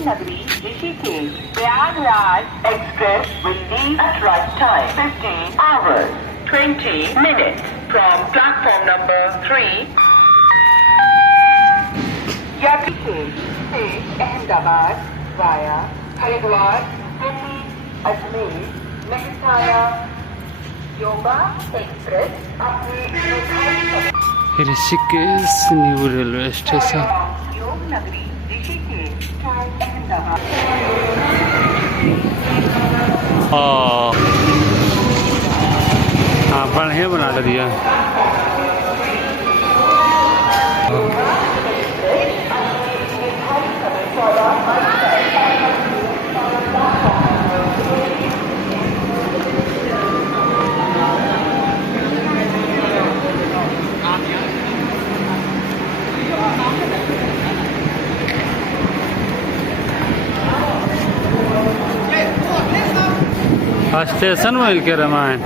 Nagri, Rishikesh, Prayagraj Express will leave at right time, 15 hours, 20 minutes from platform number 3. Yatrikesh से Ahmedabad via Haridwar, Delhi, Ajmer, Mehsana, Yoga Express अपने निर्धारित Rishikesh new railway station. योग नगरी ऋषिकेश अहमदाबाद. हाँ बढ़िया बना दिया. स्टेशन में के रमायण